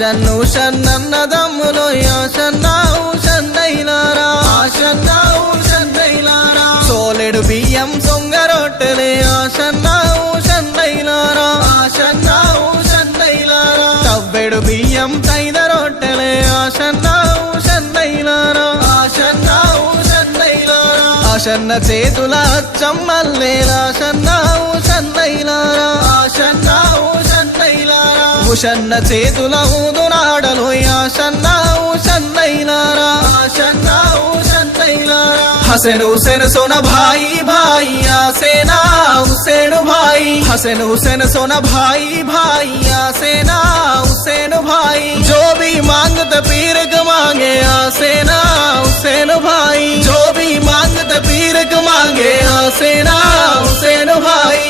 ఆశన్ను షన్నన్నదమ్ములో ఆశన్నావు షన్నైలారా ఆశన్నావు షన్నైలారా సోలెడు బియ్యం సొంగరొట్టెలే ఆశన్నావు షన్నైలారా ఆశన్నావు షన్నైలారా తవ్వెడు బియ్యం తైద రొట్టెలే ఆశన్నావు షన్నైలారా ఆశన్నావు షన్నైలారా ఆశన్న చేతుల చమ్మల్లేలా షన్నావు షన్నైలారా ఆశన్నావు షన్నైలారా ఉషన్న చేతుల ఊదునాడలో ఆశన్నావు షన్నైలారా ఆశన్నావు షన్నైలారా हसन हुसैन सोना भाई भाई आसेना हुसैन भाई हसन हुसैन सोना भाई भाई आसेना हुसैन भाई जो भी मांगते पीर क मांगे आसेना हुसैन भाई जो भी मांगते पीर क मांगे आसेना हुसैन भाई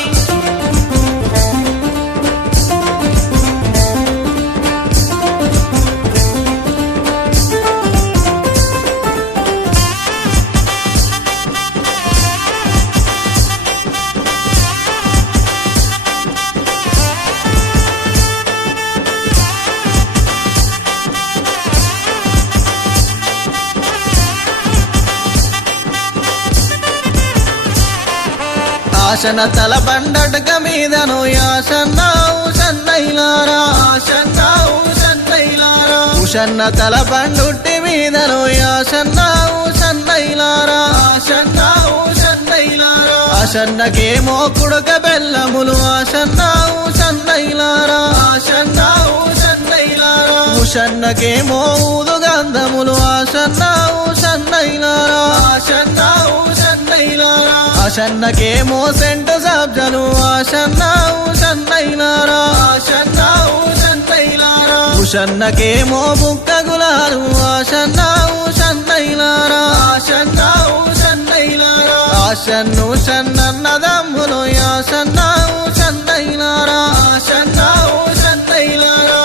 ఆశన తల బండటక మీదను ఆశన్నావు షన్నైలారా ఆశన్నావు షన్నైలారా ఉషన్న తల బండుట్టి మీదను ఆశన్నావు షన్నైలారా ఆశన్నావు షన్నైలారా ఆశన్నకేమో కుడక బెల్లములు ఆశన్నావు షన్నైలారా ఆశన్నావు షన్నైలారా ఉషన్నకేమో ఊదుగంధములు ఆశన్నావు షన్నైలారా ఆశన్నావు షన్నైలారా ఆశన్నకేమో సెంటు సబ్జలు ఆశన్నావు షన్నైలారా ఆశన్నావు షన్నైలారా ఉషన్నకేమో బుక్క గులాలు ఆశన్నావు షన్నైలారా ఆశన్నావు షన్నైలారా ఆశన్ను షన్నన్నదమ్ములు ఆశన్నావు షన్నైలారా ఆశన్నావు షన్నైలారా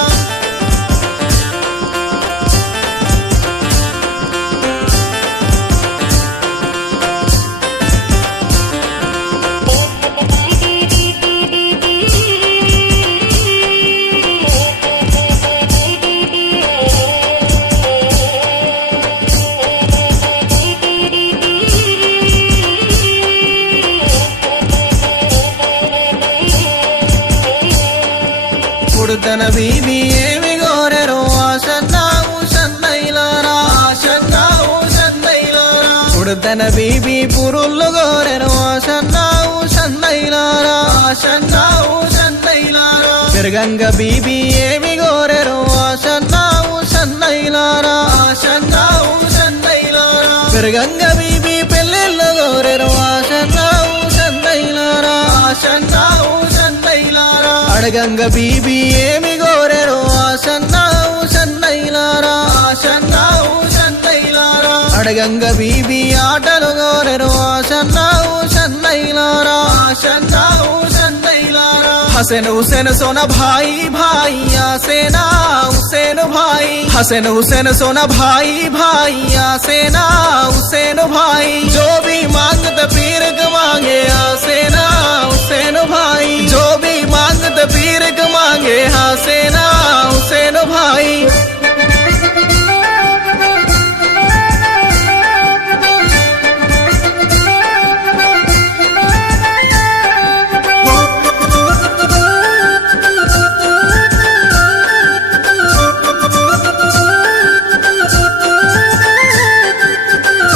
తన బీబీ ఏమి గోరెరో ఆశన్నావు షన్నైలారా ఆశన్నావు షన్నైలారా తన బీబీ పురుళ్ళు గోరెరో ఆశన్నావు షన్నైలారా ఆశన్నావు షన్నైలారా పెరగంగ బీబీ ఏమి గోరెరో ఆశన్నావు షన్నైలారా ఆశన్నావు షన్నైలారా పెరగంగ బీబీ పెళ్ళిళ్ళు గోరెరో ఆశన్నావు షన్నైలారా ఆశన్నావు షన్నైలారా అడగంగ బీబీ ఏమి గోరెరో ఆశన్నావు షన్నైలారా ఆశన్నావు షన్నైలారా అడగంగ బీబీ ఆటలు గోరెరో ఆశన్నావు షన్నైలారా ఆశన్నావు షన్నైలారా हसन हुसैन सोना भाई भाई आसेना हुसैन भाई हसन हुसैन सोना भाई भाई आसेना हुसैन भाई जो भी मांगते पीर क मांगे आसेना हुसैन भाई जो भी मांगते पीर क मांगे आसेना हुसैन भाई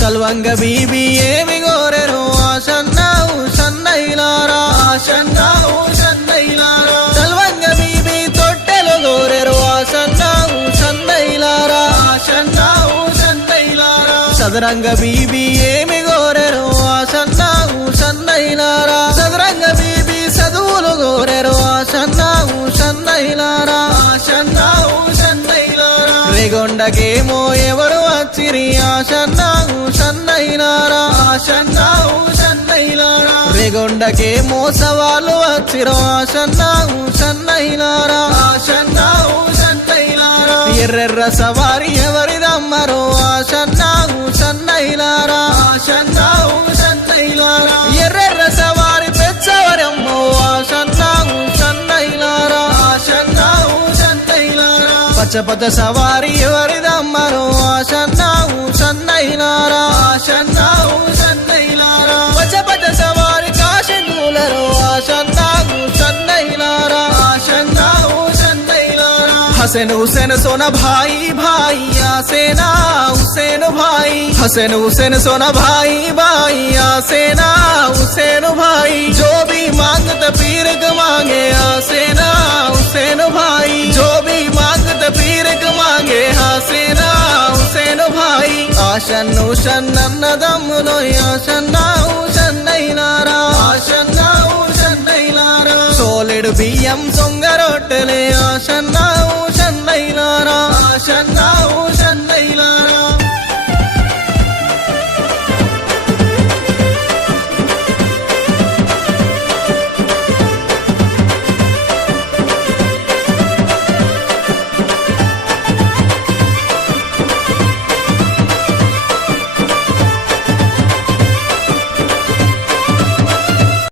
కల్వంగ బీబీ ఏమి గోరెరో ఆశన్నావు షన్నైలారా ఆశన్నావు షన్నైలారా కల్వంగ బీబీ తొట్టెలు గోరెరో ఆశన్నావు షన్నైలారా ఆశన్నావు షన్నైలారా సదరంగ బీబీ ఏమి గోరెరో ఆశన్నావు షన్నైలారా సదరంగ బీబీ చదువులు గోరెరో ఆశన్నావు షన్నైలారా ఆశన్నావు షన్నైలారా రేగొండకేమో ఎవరు వచ్చిరి ఆశన్నావు షన్నైలారా ఆశన్నావు షన్నైలారా రేగొండకేమో సవాలు వచ్చిరో ఆశన్నావు షన్నైలారా ఆశన్నావు షన్నైలారా ఎర్రెర్ర సవారి ఎవరిదమ్మరో ఆశన్నావు షన్నైలారా ఆశన్నావు షన్నైలారా ఎర్రెర్ర సవారి పెచ్చవరమ్మో ఆశన్నావు షన్నైలారా ఆశన్నావు షన్నైలారా పచ్చ సవారి ఎవరిదమ్మరో ఆశన్నావు సన్నైలారా ఆశన్నావు సన్నైలారా పచ్చ సవారి కాశనూలరో ఆశన్నావు సన్నైలారా ఆశన్నావు సన్నైలారా हसन हुसैन सोना भाई भाई आसेना हुसैन भाई हसन हुसैन सोना भाई भाई आसेना हुसैन भाई जो भी मांगत पीर क मांगे आसेना हुसैन भाई जो भी मांगत पीर क मांगे आसेना हुसैन भाई आशन हुसन नन्नदम्मुलो आशन्ना हुसन नैलारा आशन्ना हुसन नैलारा సోలెడు బియ్యం సొంగ రొట్టెలే ఆశన్నావు సన్నైలారా ఆశన్నావు